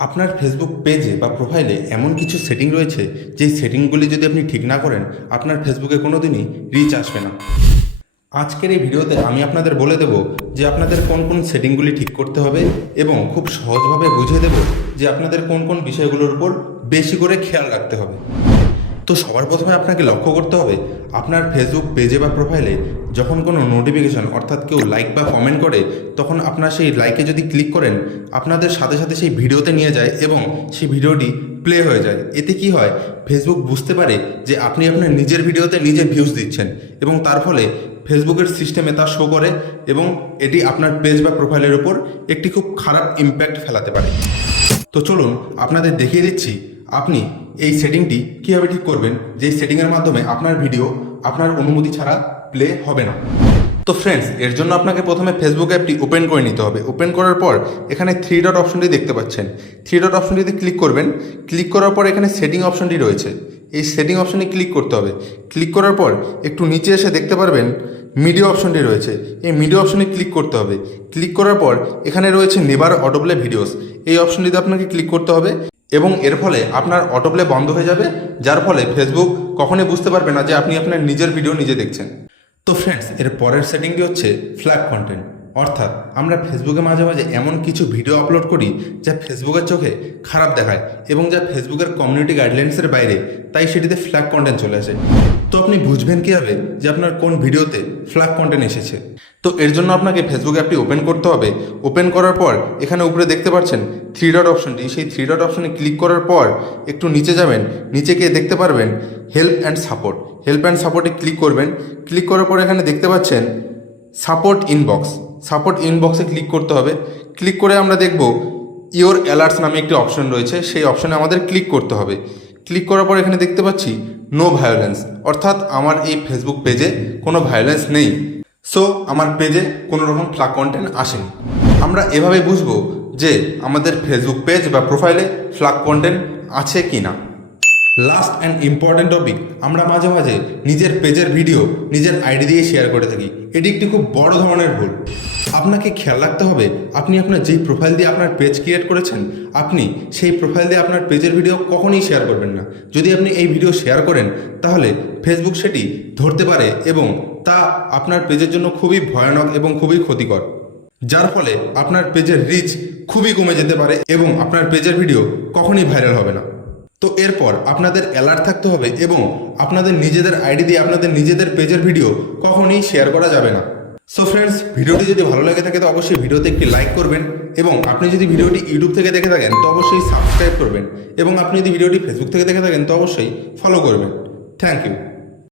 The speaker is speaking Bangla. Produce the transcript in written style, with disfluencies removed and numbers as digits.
আপনার ফেসবুক পেজে বা প্রোফাইলে এমন কিছু সেটিং রয়েছে যেই সেটিংগুলি যদি আপনি ঠিক না করেন আপনার ফেসবুকে কোনো দিনই রিচ আসবে না। আজকের এই ভিডিওতে আমি আপনাদের বলে দেব যে আপনাদের কোন কোন সেটিংগুলি ঠিক করতে হবে এবং খুব সহজভাবে বুঝিয়ে দেব যে আপনাদের কোন কোন বিষয়গুলোর উপর বেশি করে খেয়াল রাখতে হবে। তো সবার প্রথমে আপনাকে লক্ষ্য করতে হবে আপনার ফেসবুক পেজে বা প্রোফাইলে যখন কোনো নোটিফিকেশন অর্থাৎ কেউ লাইক বা কমেন্ট করে তখন আপনার সেই লাইকে যদি ক্লিক করেন আপনাদের সাথে সাথে সেই ভিডিওতে নিয়ে যায় এবং সেই ভিডিওটি প্লে হয়ে যায়। এতে কি হয়, ফেসবুক বুঝতে পারে যে আপনি আপনার নিজের ভিডিওতে নিজে ভিউজ দিচ্ছেন এবং তার ফলে ফেসবুকের সিস্টেমে তা শো করে এবং এটি আপনার পেজ বা প্রোফাইলের উপর একটি খুব খারাপ ইম্প্যাক্ট ফেলাতে পারে। তো চলুন আপনাদের দেখিয়ে দিচ্ছি আপনি এই সেটিংটি কীভাবে ঠিক করবেন, যে সেটিংয়ের মাধ্যমে আপনার ভিডিও আপনার অনুমতি ছাড়া প্লে হবে না। তো ফ্রেন্ডস, এর জন্য আপনাকে প্রথমে ফেসবুক অ্যাপটি ওপেন করে নিতে হবে। ওপেন করার পর এখানে থ্রি ডট অপশনটি দেখতে পাচ্ছেন, থ্রি ডট অপশনটিতে ক্লিক করবেন। ক্লিক করার পর এখানে সেটিং অপশনটি রয়েছে, এই সেটিং অপশনে ক্লিক করতে হবে। ক্লিক করার পর একটু নিচে এসে দেখতে পারবেন মিডিয়া অপশনটি রয়েছে, এই মিডিয়া অপশনে ক্লিক করতে হবে। ক্লিক করার পর এখানে রয়েছে নেভার অটোপ্লে ভিডিওস, এই অপশনটিতে আপনাকে ক্লিক করতে হবে এবং এর ফলে আপনার অটোপ্লে বন্ধ হয়ে যাবে, যার ফলে ফেসবুক কখনোই বুঝতে পারবে না যে আপনি আপনার নিজের ভিডিও নিজে দেখছেন। তো ফ্রেন্ডস, এর পরের সেটিংটি হচ্ছে ফ্ল্যাগ কন্টেন্ট, অর্থাৎ আমরা ফেসবুকে মাঝে মাঝে এমন কিছু ভিডিও আপলোড করি যা ফেসবুকের চোখে খারাপ দেখায় এবং যা ফেসবুকের কমিউনিটি গাইডলাইন্সের বাইরে, তাই সেটিতে ফ্ল্যাগ কন্টেন্ট চলে আসে। তো আপনি বুঝবেন কীভাবে যে আপনার কোন ভিডিওতে ফ্ল্যাগ কন্টেন্ট এসেছে? তো এর জন্য আপনাকে ফেসবুক অ্যাপটি ওপেন করতে হবে। ওপেন করার পর এখানে উপরে দেখতে পাচ্ছেন থ্রি ডট অপশনটি, সেই থ্রি ডট অপশনে ক্লিক করার পর একটু নিচে যাবেন, নিচে গিয়ে দেখতে পারবেন help and support, help and সাপোর্টে ক্লিক করবেন। ক্লিক করার পর এখানে দেখতে পাচ্ছেন সাপোর্ট ইনবক্স, সাপোর্ট ইনবক্সে ক্লিক করতে হবে। ক্লিক করে আমরা দেখব ইওর অ্যালার্টস নামে একটি অপশন রয়েছে, সেই অপশনে আমাদের ক্লিক করতে হবে। ক্লিক করার পর এখানে দেখতে পাচ্ছি নো ভায়োলেন্স, অর্থাৎ আমার এই ফেসবুক পেজে কোনো ভায়োলেন্স নেই, সো আমার পেজে কোনো রকম ফ্ল্যাগ কন্টেন্ট আসেনি। আমরা এভাবে বুঝবো যে আমাদের ফেসবুক পেজ বা প্রোফাইলে ফ্ল্যাগ কন্টেন্ট আছে কি না। লাস্ট অ্যান্ড ইম্পর্ট্যান্ট টপিক, আমরা মাঝে মাঝে নিজের পেজের ভিডিও নিজের আইডি দিয়ে শেয়ার করে থাকি। এটি একটি খুব বড় ধরনের ভুল। আপনাকে খেয়াল রাখতে হবে আপনি আপনার যেই প্রোফাইল দিয়ে আপনার পেজ ক্রিয়েট করেছেন আপনি সেই প্রোফাইল দিয়ে আপনার পেজের ভিডিও কখনই শেয়ার করবেন না। যদি আপনি এই ভিডিও শেয়ার করেন তাহলে ফেসবুক সেটি ধরতে পারে এবং তা আপনার পেজের জন্য খুবই ভয়ানক এবং খুবই ক্ষতিকর, যার ফলে আপনার পেজের রিচ খুবই কমে যেতে পারে এবং আপনার পেজের ভিডিও কখনই ভাইরাল হবে না। তো এরপর আপনাদের অ্যালার্ট থাকতে হবে এবং আপনাদের নিজেদের আইডি দিয়ে আপনাদের নিজেদের পেজের ভিডিও কখনোই শেয়ার করা যাবে না। সো ফ্রেন্ডস, ভিডিওটি যদি ভালো লাগে থাকে তো অবশ্যই ভিডিওতে একটি লাইক করবেন এবং আপনি যদি ভিডিওটি ইউটিউব থেকে দেখে থাকেন তো অবশ্যই সাবস্ক্রাইব করবেন এবং আপনি যদি ভিডিওটি ফেসবুক থেকে দেখে থাকেন তো অবশ্যই ফলো করবেন। Thank you.